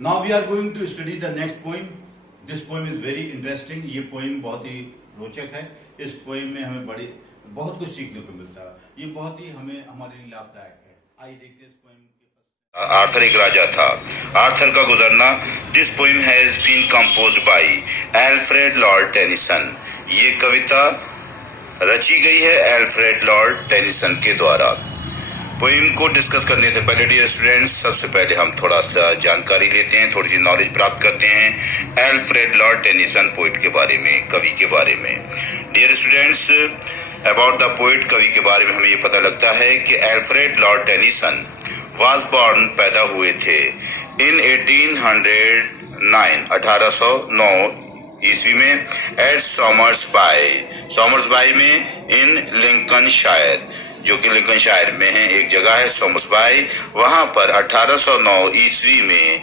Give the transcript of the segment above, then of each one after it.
Now we are going to study the next poem. This poem is very interesting. ये poem बहुत ही रोचक है. इस पोएम में हमें बहुत कुछ सीखने को मिलता है. ये बहुत ही हमारे लिए लाभदायक है. आइए देखते हैं इस पोएम के. आर्थर एक राजा था. आर्थर का गुजरना. This poem has been composed by Alfred Lord Tennyson. ये कविता रची गई है एल्फ्रेड लॉर्ड टेनिसन के द्वारा. पोएम को डिस्कस करने से पहले डियर स्टूडेंट्स, सबसे पहले हम थोड़ा सा जानकारी लेते हैं, थोड़ी सी नॉलेज प्राप्त करते हैं एल्फ्रेड लॉर्ड टेनिसन पोइट के बारे में, कवि के बारे में. Dear students, about the poet, कवि के बारे में हमें ये पता लगता है कि Alfred Lord Tennyson was born, पैदा हुए थे इन 1809 ईस्वी में एट सॉमर्सबाई में इन लिंकनशायर, जो कि लिंकनशायर में है, एक जगह है सोमर्सबाई. वहां पर 1809 ईस्वी में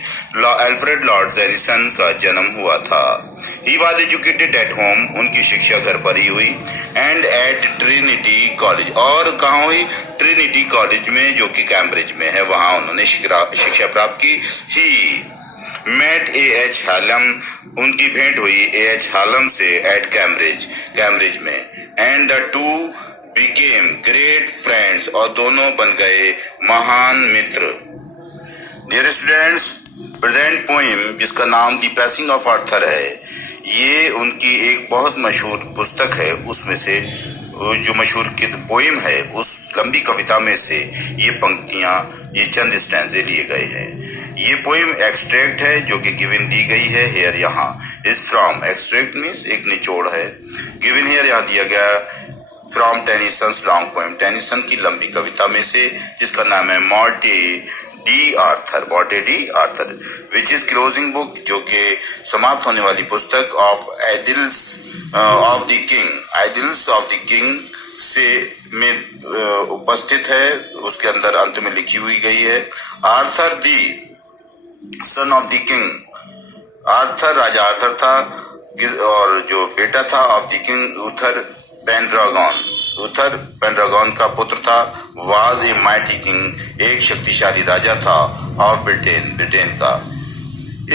एल्फ्रेड लॉर्ड टेनिसन का जन्म हुआ था. He was educated at home, उनकी शिक्षा घर पर ही हुई. एंड एट ट्रिनिटी कॉलेज, और कहाँ हुई? ट्रिनिटी कॉलेज में, जो कि कैम्ब्रिज में है, वहां उन्होंने शिक्षा प्राप्त की. ही मेट A.H. हालम, उनकी भेंट हुई A.H. हालम से एट कैम्ब्रिज में. And the two became great friends, और दोनों बन गए महान मित्र. डियर स्टूडेंट्स, प्रेजेंट पोएम जिसका नाम द पैसिंग ऑफ आर्थर है, ये उनकी एक बहुत मशहूर पुस्तक है. उसमें से जो मशहूर पोएम है, उस लंबी कविता में से ये पंक्तियां, ये चंद स्टैंजे लिए गए हैं. ये पोएम एक्सट्रैक्ट है जो कि गिवन दी गई है हियर, यहाँ इज फ्रॉम. एक्सट्रैक्ट मीन्स एक निचोड़ है. गिवन हियर यहाँ दिया गया from Tennyson's long poem, Tennyson की लंबी कविता में से, जिसका नाम है Morte d'Arthur, which is closing book, जो कि समाप्त होने वाली पुस्तक of Idylls of the King से में उपस्थित है. उसके अंदर अंत में लिखी हुई गई है. Arthur the son of the king, Arthur Raja Arthur था, और जो बेटा था ऑफ द किंग उथर पेंड्रागॉन का पुत्र था. वाज ए माइटी किंग, एक शक्तिशाली राजा था ऑफ ब्रिटेन का.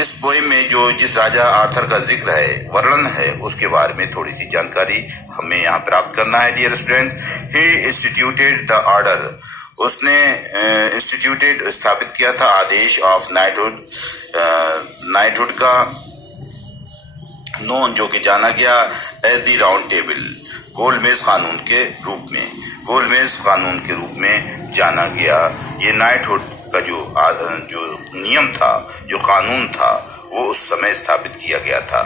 इस पोएम में जो जिस राजा आर्थर का जिक्र है, वर्णन है, उसके बारे में थोड़ी सी जानकारी हमें यहाँ प्राप्त करना है. Dear students, he instituted the order, उसने इंस्टीट्यूटेड स्थापित किया था आदेश ऑफ नाइटहुड का, नोन जो कि जाना गया एज द राउंड टेबल, गोलमेज कानून के रूप में जाना गया. ये नाइटहुड का जो नियम था, जो कानून था, वो उस समय स्थापित किया गया था.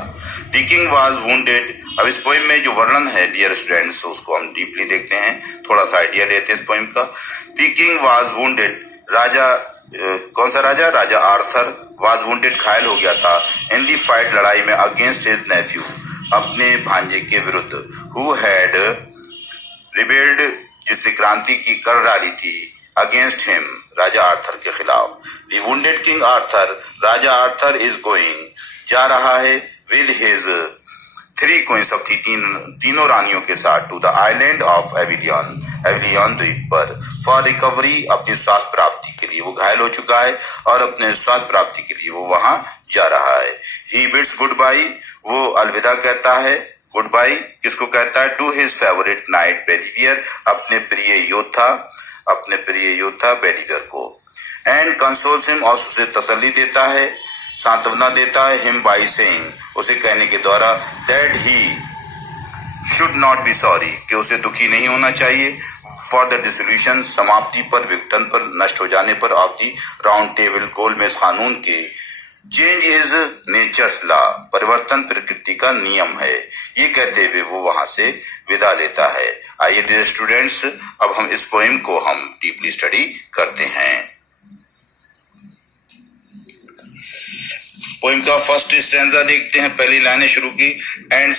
The king was wounded. अब इस पोएम में जो वर्णन है डियर स्टूडेंट्स, उसको हम डीपली देखते हैं, थोड़ा सा आइडिया लेते हैं इस पोएम का. द किंग वाज वुंडेड, राजा, कौन सा राजा? राजा आर्थर. वाज वुंडेड, घायल हो गया था. इन दी फाइट, लड़ाई में, अगेंस्ट हिज नेफ्यू, अपने भांजे के विरुद्ध. हु हैड रिबेल्ड, जिसने क्रांति की कर डाली थी, अगेंस्ट हिम, राजा आर्थर के खिलाफ. The wounded king Arthur, Raja Arthur is going, जा रहा है, विद हिज 3 क्वींस, अपनी तीनों रानियों के साथ, to the island of Avilion द्वीप पर, फॉर रिकवरी, अपनी स्वास्थ्य प्राप्ति के लिए. वो घायल हो चुका है और अपने स्वास्थ्य प्राप्ति के लिए वो वहां जा रहा है. ही बिड्स गुड बाई, वो अलविदा कहता है. गुड बाई किसको कहता है? टू हिज फेवरेट नाइट बेडिवियर, अपने प्रिय योद्धा बेडिवियर को. एंड कंसोल्स हिम, और उसे तसल्ली देता है, सांत्वना देता है. हिम बाई सेइंग, उसे कहने के द्वारा, that he should not be sorry, कि उसे दुखी नहीं होना चाहिए. फॉर द डिसोल्यूशन, समाप्ति पर, विघटन पर, नष्ट हो जाने पर, ऑफ द राउंड टेबल, गोलमेज कानून के. चेंज इज नेचर्स लॉ, परिवर्तन प्रकृति का नियम है. ये कहते हुए वो वहां से विदा लेता है. आइए डियर स्टूडेंट्स, अब हम इस पोएम को हम डीपली स्टडी करते हैं. पोएम का फर्स्ट स्टैंजा देखते हैं, पहली लाइनें शुरू की. एंड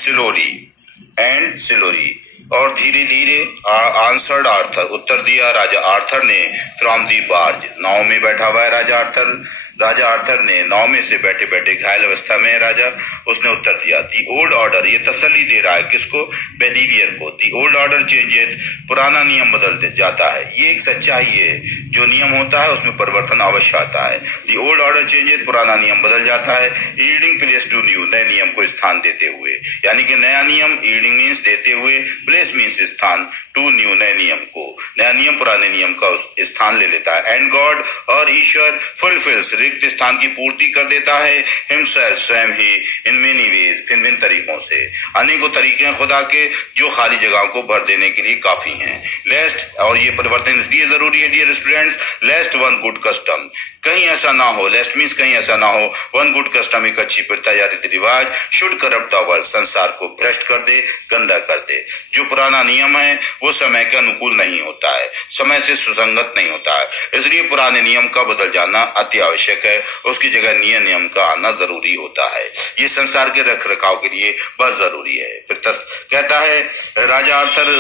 स्लोली, और धीरे धीरे, आंसर्ड आर्थर, उत्तर दिया राजा आर्थर ने, फ्रॉम दी बार्ज, नाव में बैठा हुआ है राजा आर्थर. राजा आर्थर ने नाव में से बैठे बैठे घायल अवस्था में राजा, उसने उत्तर दिया, दी ओल्ड ऑर्डर, ये तसल्ली दे रहा है किसको? बेडीवियर को। दी ओल्ड ऑर्डर चेंजेस, पुराना नियम बदल जाता है। ये एक सच्चाई है, जो नियम होता है उसमें परिवर्तन अवश्य आता है। दी ओल्ड ऑर्डर चेंजेस, पुराना नियम बदल जाता है। ईल्डिंग प्लेस टू न्यू, नए नियम को स्थान देते हुए, यानी कि नया नियम, ईल्डिंग मीन्स देते हुए, प्लेस मीन्स स्थान, टू न्यू नए नियम को, नया नियम पुराने नियम का स्थान ले लेता है। एंड गॉड, और ईश्वर, फुलफिल्स, रिक्त स्थान की पूर्ति कर देता है, हिमसेल्फ, स्वयं ही, इन मेनी वेज, भिन्न भिन्न तरीकों से। अनेकों तरीके हैं खुदा के जो खाली जगहों को भर देने के लिए काफी हैं। लेस्ट, और ये परिवर्तन इसलिए जरूरी है dear students, lest one good custom, कहीं ऐसा ना हो, लेस्ट मीन्स कहीं ऐसा ना हो, वन गुड कस्टम, एक अच्छी प्रथा या रीति रिवाज, शुड करप्ट द वर्ल्ड, संसार को भ्रष्ट कर दे, गंदा कर दे। जो पुराना नियम है वो समय के अनुकूल नहीं होता है, समय से सुसंगत नहीं होता है, इसलिए पुराने नियम का बदल जाना अति आवश्यक है, उसकी जगह नए नियम का आना जरूरी होता है। ये संसार के रख रखाव के लिए बहुत जरूरी है। फिर कहता है राजा आर्थर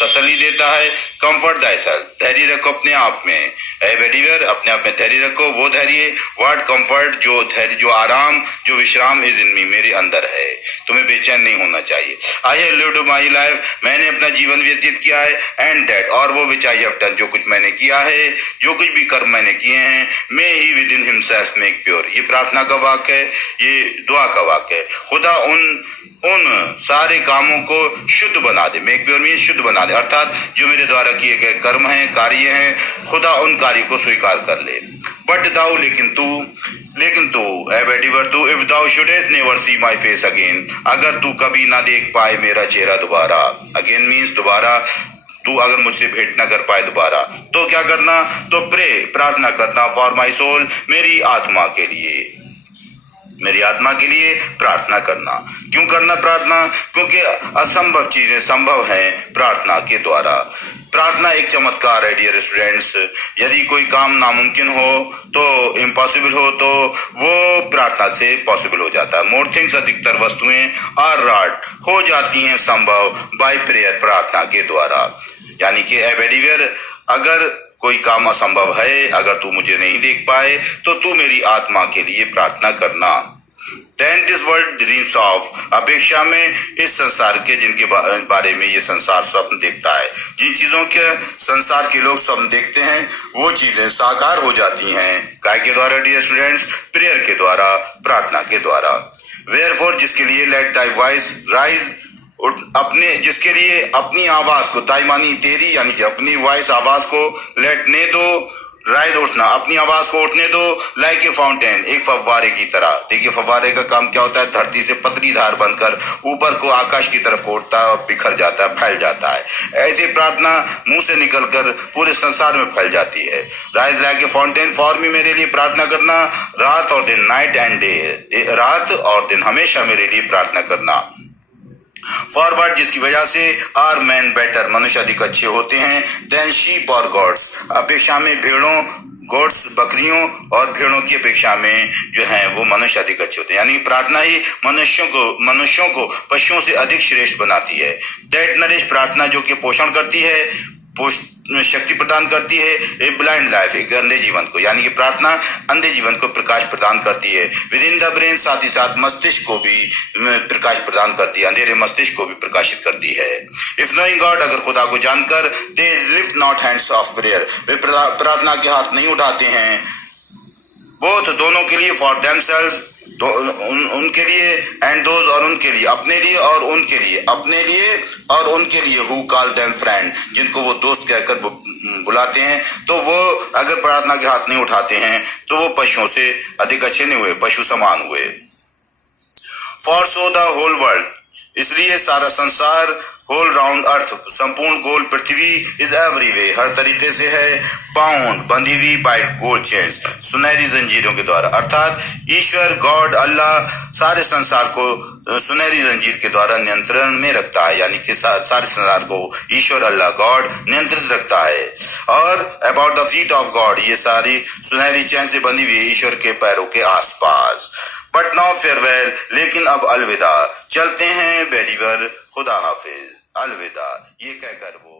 तसल्ली देता है, कंफर्ट थायसेल्फ, धैर्य रखो अपने आप में, ए बेडीवियर, अपने आप में धैर्य रखो। वो धैर्य, व्हाट कंफर्ट, जो धैर्य, जो आराम, जो विश्राम इज इन मी, मेरे अंदर है। तुम्हें बेचैन नहीं होना चाहिए। I have lived my life, मैंने अपना जीवन व्यतीत किया है, एंड दैट, और वो विच आई हैव डन, जो कुछ मैंने किया है, जो कुछ भी कर्म मैंने किए हैं, may he within himself make pure, ये प्रार्थना का वाक्य है, ये दुआ का वाक्य है। खुदा उन सारे कामों को शुद्ध बना दे, मेक प्योर मीन शुद्ध बना दे, अर्थात जो मेरे द्वारा किए गए कर्म हैं, कार्य हैं, खुदा उन कार्य को स्वीकार कर ले। बट दाऊ, लेकिन तू ए बेडीवियर, तू, if thou shouldest never see my face again, अगर तू कभी ना देख पाए मेरा चेहरा दोबारा, अगेन मीन्स दोबारा, तू अगर मुझसे भेंट न कर पाए दोबारा, तो क्या करना? तो प्रे, प्रार्थना करना, फॉर माई सोल, मेरी आत्मा के लिए, मेरी आत्मा के लिए प्रार्थना करना। क्यों करना प्रार्थना? क्योंकि असंभव चीजें संभव हैं प्रार्थना के द्वारा। प्रार्थना एक चमत्कार है डियर स्टूडेंट्स। यदि कोई काम नामुमकिन हो तो, इम्पॉसिबल हो, तो वो प्रार्थना से पॉसिबल हो जाता है। मोर थिंग्स, अधिकतर वस्तुएं, आर राट, हो जाती हैं संभव, बाय प्रेयर, प्रार्थना के द्वारा। यानी कि ए बेडीवियर, अगर कोई काम असंभव है, अगर तू मुझे नहीं देख पाए, तो तू मेरी आत्मा के लिए प्रार्थना करना। Then this world dreams of, अपेक्षा में इस संसार के जिनके बारे में ये संसार स्वप्न देखता है, जिन चीजों के संसार के लोग स्वप्न देखते हैं, वो चीजें साकार हो जाती हैं। काय के द्वारा डियर स्टूडेंट्स? प्रेयर के द्वारा, प्रार्थना के द्वारा। Wherefore, जिसके लिए let thy voice rise, अपने, जिसके लिए अपनी आवाज को, ताई मानी तेरी, यानी कि अपनी वॉइस, आवाज को, लेटने दो, राइज, उठना, अपनी आवाज को उठने दो, लाइक ए फाउंटेन, एक फव्वारे की तरह। देखिए फव्वारे का काम क्या होता है? धरती से पतली धार बनकर ऊपर को आकाश की तरफ उठता है और बिखर जाता है, फैल जाता है। ऐसे प्रार्थना मुंह से निकलकर पूरे संसार में फैल जाती है। Rise like a fountain for me, मेरे लिए प्रार्थना करना, रात और दिन, नाइट एंड डे, रात और दिन, हमेशा मेरे लिए प्रार्थना करना। फॉरवर्ड, जिसकी वजह से आर मैन बेटर, मनुष्य अधिक अच्छे होते हैं, देन शीप और गॉड्स, अपेक्षा में भेड़ों, गॉड्स बकरियों, और भेड़ों की अपेक्षा में जो है वो मनुष्य अधिक अच्छे होते हैं। यानी प्रार्थना ही मनुष्यों को पशुओं से अधिक श्रेष्ठ बनाती है। दैट नरिश, प्रार्थना जो कि पोषण करती है, शक्ति प्रदान करती है, ए ब्लाइंड लाइफ, एक अंधे जीवन को, यानी कि प्रार्थना अंधे जीवन को प्रकाश प्रदान करती है। विद इन द ब्रेन, साथ ही साथ मस्तिष्क को भी प्रकाश प्रदान करती है, अंधेरे मस्तिष्क को भी प्रकाशित करती है। इफ नोइंग गॉड, अगर खुदा को जानकर, they lift not hands of prayer, वे प्रार्थना के हाथ नहीं उठाते हैं, बोथ, दोनों के लिए, फॉर देमसेल्व्स, उनके लिए, एंड दोज, और उनके लिए, अपने लिए और उनके लिए, अपने लिए और उनके लिए, हु कॉल देम फ्रेंड, जिनको वो दोस्त कहकर बुलाते हैं, तो वो अगर प्रार्थना के हाथ नहीं उठाते हैं तो वो पशुओं से अधिक अच्छे नहीं हुए, पशु समान हुए। For so the whole world, इसलिए सारा संसार, होल राउंड अर्थ, संपूर्ण गोल पृथ्वी, इज एवरी वे, हर तरीके से है, बाउंड, बंधी हुई, बाय गोल्ड चेन्स, सुनहरी जंजीरों के द्वारा, अर्थात ईश्वर, गॉड, अल्लाह सारे संसार को सुनहरी जंजीर के द्वारा नियंत्रण में रखता है। यानी कि सारे संसार को ईश्वर, अल्लाह, गॉड नियंत्रित रखता है। और about the feet of God, ये सारी सुनहरी चैन से बंधी हुई ईश्वर के पैरों के आसपास। बट नाउ फेयरवेल, लेकिन अब अलविदा, चलते हैं बेडीवियर, खुदा हाफिज, अलविदा, ये कहकर वो